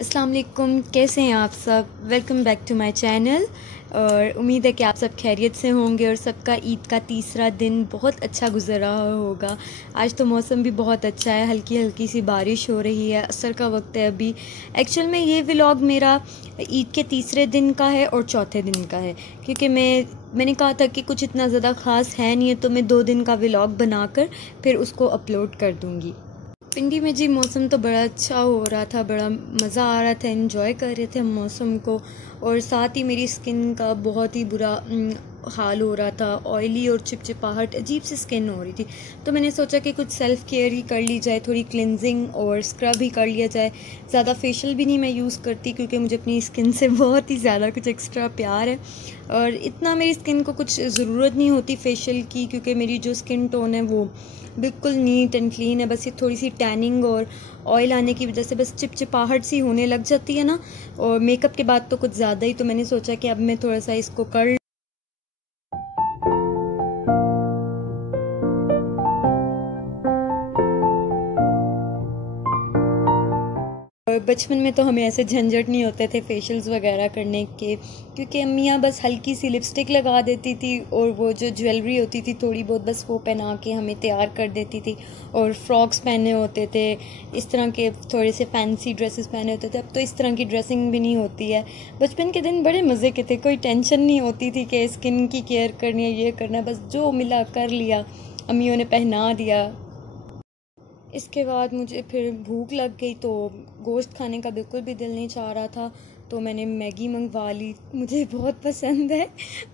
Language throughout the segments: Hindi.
अस्सलाम वालेकुम, कैसे हैं आप सब। Welcome back to my channel. और उम्मीद है कि आप सब खैरियत से होंगे और सबका ईद का तीसरा दिन बहुत अच्छा गुजर रहा होगा। आज तो मौसम भी बहुत अच्छा है, हल्की हल्की सी बारिश हो रही है, असर का वक्त है अभी। एक्चुअल में ये व्लॉग मेरा ईद के तीसरे दिन का है और चौथे दिन का है, क्योंकि मैंने कहा था कि कुछ इतना ज़्यादा ख़ास है नहीं है, तो मैं 2 दिन का व्लॉग बनाकर फिर उसको अपलोड कर दूँगी। पिंडी में जी मौसम तो बड़ा अच्छा हो रहा था, बड़ा मज़ा आ रहा था, एंजॉय कर रहे थे हम मौसम को। और साथ ही मेरी स्किन का बहुत ही बुरा हाल हो रहा था, ऑयली और चिपचिपाहट, अजीब सी स्किन हो रही थी। तो मैंने सोचा कि कुछ सेल्फ़ केयर ही कर ली जाए, थोड़ी क्लिनजिंग और स्क्रब ही कर लिया जाए। ज़्यादा फेशियल भी नहीं मैं यूज़ करती, क्योंकि मुझे अपनी स्किन से बहुत ही ज़्यादा कुछ एक्स्ट्रा प्यार है और इतना मेरी स्किन को कुछ ज़रूरत नहीं होती फेशियल की, क्योंकि मेरी जो स्किन टोन है वो बिल्कुल नीट एंड क्लीन है। बस ये थोड़ी सी टैनिंग और ऑयल आने की वजह से बस चिपचिपाहट सी होने लग जाती है ना, और मेकअप के बाद तो कुछ ज़्यादा ही। तो मैंने सोचा कि अब मैं थोड़ा सा इसको कर। और बचपन में तो हमें ऐसे झंझट नहीं होते थे फेशियल्स वगैरह करने के, क्योंकि अम्मियाँ बस हल्की सी लिपस्टिक लगा देती थी और वो जो ज्वेलरी होती थी थोड़ी बहुत बस वो पहना के हमें तैयार कर देती थी, और फ्रॉक्स पहने होते थे, इस तरह के थोड़े से फैंसी ड्रेसेस पहने होते थे। अब तो इस तरह की ड्रेसिंग भी नहीं होती है। बचपन के दिन बड़े मज़े के थे, कोई टेंशन नहीं होती थी कि स्किन की केयर करनी है, ये करना है, बस जो मिला कर लिया, अम्मियों ने पहना दिया। इसके बाद मुझे फिर भूख लग गई, तो गोश्त खाने का बिल्कुल भी दिल नहीं चाह रहा था, तो मैंने मैगी मंगवा ली, मुझे बहुत पसंद है,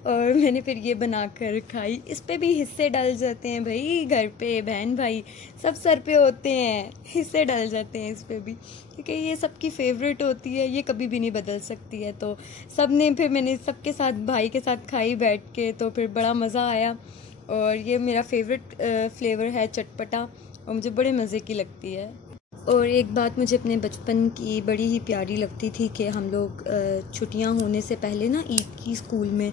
और मैंने फिर ये बनाकर खाई। इस पे भी हिस्से डल जाते हैं भाई, घर पे बहन भाई सब सर पे होते हैं, हिस्से डल जाते हैं इस पे भी, क्योंकि ये सबकी फेवरेट होती है, ये कभी भी नहीं बदल सकती है। तो सब ने फिर मैंने सबके साथ भाई के साथ खाई बैठ के, तो फिर बड़ा मज़ा आया। और ये मेरा फेवरेट फ्लेवर है चटपटा, और मुझे बड़े मज़े की लगती है। और एक बात मुझे अपने बचपन की बड़ी ही प्यारी लगती थी कि हम लोग छुट्टियां होने से पहले ना ईद की स्कूल में,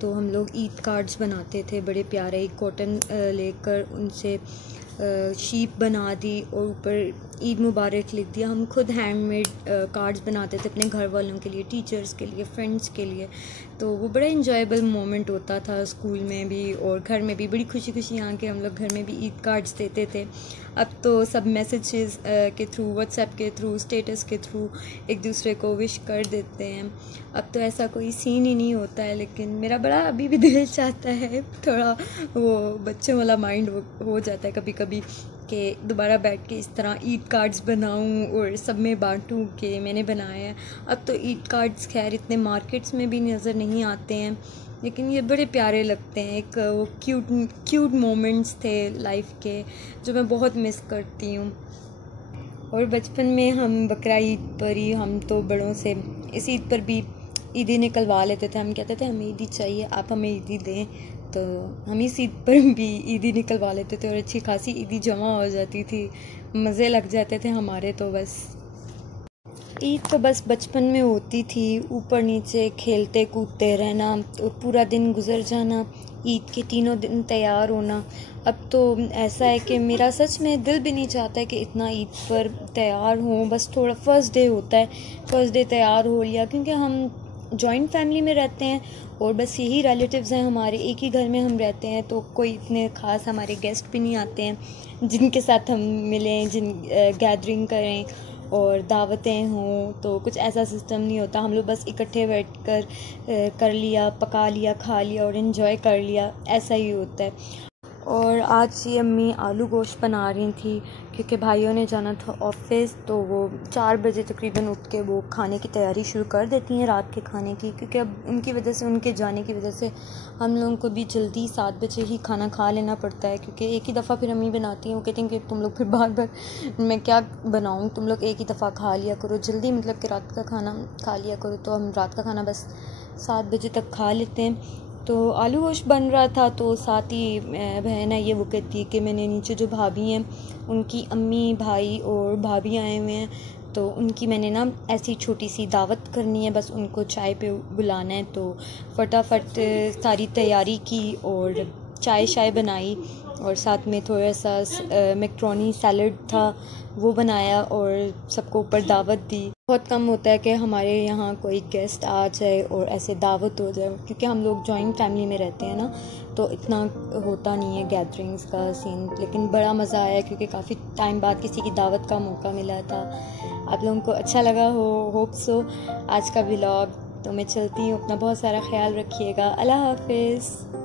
तो हम लोग ईद कार्ड्स बनाते थे बड़े प्यारे, कॉटन लेकर उनसे शीप बना दी और ऊपर ईद मुबारक लिख दिया। हम खुद हैंडमेड कार्ड्स बनाते थे अपने घर वालों के लिए, टीचर्स के लिए, फ्रेंड्स के लिए। तो वो बड़ा इंजॉयबल मोमेंट होता था, स्कूल में भी और घर में भी बड़ी खुशी खुशी यहाँ के हम लोग घर में भी ईद कार्ड्स देते थे। अब तो सब मैसेजेस के थ्रू, व्हाट्सएप के थ्रू, स्टेटस के थ्रू एक दूसरे को विश कर देते हैं। अब तो ऐसा कोई सीन ही नहीं होता है, लेकिन मेरा बड़ा अभी भी दिल चाहता है, थोड़ा वो बच्चों वाला माइंड हो जाता है कभी कभी कि दोबारा बैठ के इस तरह ईद कार्ड्स बनाऊं और सब में बांटूं कि मैंने बनाया है। अब तो ईद कार्ड्स खैर इतने मार्केट्स में भी नज़र नहीं आते हैं, लेकिन ये बड़े प्यारे लगते हैं। एक वो क्यूट मोमेंट्स थे लाइफ के, जो मैं बहुत मिस करती हूँ। और बचपन में हम बकरा ईद पर ही हम तो बड़ों से इस ईद पर भी ईदी निकलवा लेते थे। हम कहते थे हमें ईदी चाहिए, आप हमें ईदी दें, तो हम इस ईद पर भी ईदी निकलवा लेते थे और अच्छी खासी ईदी जमा हो जाती थी, मज़े लग जाते थे हमारे। तो बस ईद तो बस बचपन में होती थी, ऊपर नीचे खेलते कूदते रहना और पूरा दिन गुजर जाना, ईद के तीनों दिन तैयार होना। अब तो ऐसा है कि मेरा सच में दिल भी नहीं चाहता है कि इतना ईद पर तैयार हों। बस थोड़ा फर्स्ट डे होता है, फर्स्ट डे तैयार हो लिया, क्योंकि हम जॉइंट फैमिली में रहते हैं और बस यही रिलेटिव्स हैं हमारे, एक ही घर में हम रहते हैं, तो कोई इतने ख़ास हमारे गेस्ट भी नहीं आते हैं जिनके साथ हम मिलें, जिन गैदरिंग करें और दावतें हों। तो कुछ ऐसा सिस्टम नहीं होता, हम लोग बस इकट्ठे बैठकर कर लिया, पका लिया, खा लिया और इन्जॉय कर लिया, ऐसा ही होता है। और आज ये अम्मी आलू गोश्त बना रही थी, क्योंकि भाइयों ने जाना था ऑफिस, तो वो 4 बजे तकरीबन उठ के वो खाने की तैयारी शुरू कर देती हैं रात के खाने की, क्योंकि अब उनकी वजह से, उनके जाने की वजह से हम लोगों को भी जल्दी 7 बजे ही खाना खा लेना पड़ता है, क्योंकि एक ही दफ़ा फिर अम्मी बनाती हैं, वो कहती हैं कि तुम लोग फिर बार बार मैं क्या बनाऊँ, तुम लोग एक ही दफ़ा खा लिया करो जल्दी, मतलब कि रात का खाना खा लिया करो। तो हम रात का खाना बस 7 बजे तक खा लेते हैं। तो आलू गोश्त बन रहा था, तो साथ ही बहन है ये, वो कहती है कि मैंने नीचे जो भाभी हैं उनकी अम्मी, भाई और भाभी आए हुए हैं, तो उनकी मैंने ना ऐसी छोटी सी दावत करनी है, बस उनको चाय पे बुलाना है। तो फटाफट सारी तैयारी की और चाय शाय बनाई और साथ में थोड़ा सा मैक्रोनी सैलड था वो बनाया और सबको ऊपर दावत दी। बहुत कम होता है कि हमारे यहाँ कोई गेस्ट आ जाए और ऐसे दावत हो जाए, क्योंकि हम लोग जॉइंट फैमिली में रहते हैं ना, तो इतना होता नहीं है गैदरिंग्स का सीन। लेकिन बड़ा मज़ा आया क्योंकि काफ़ी टाइम बाद किसी की दावत का मौका मिला था। आप लोगों को अच्छा लगा हो, होप सो, आज का व्लॉग। तो मैं चलती हूँ, अपना बहुत सारा ख्याल रखिएगा। अल्लाह हाफिज़।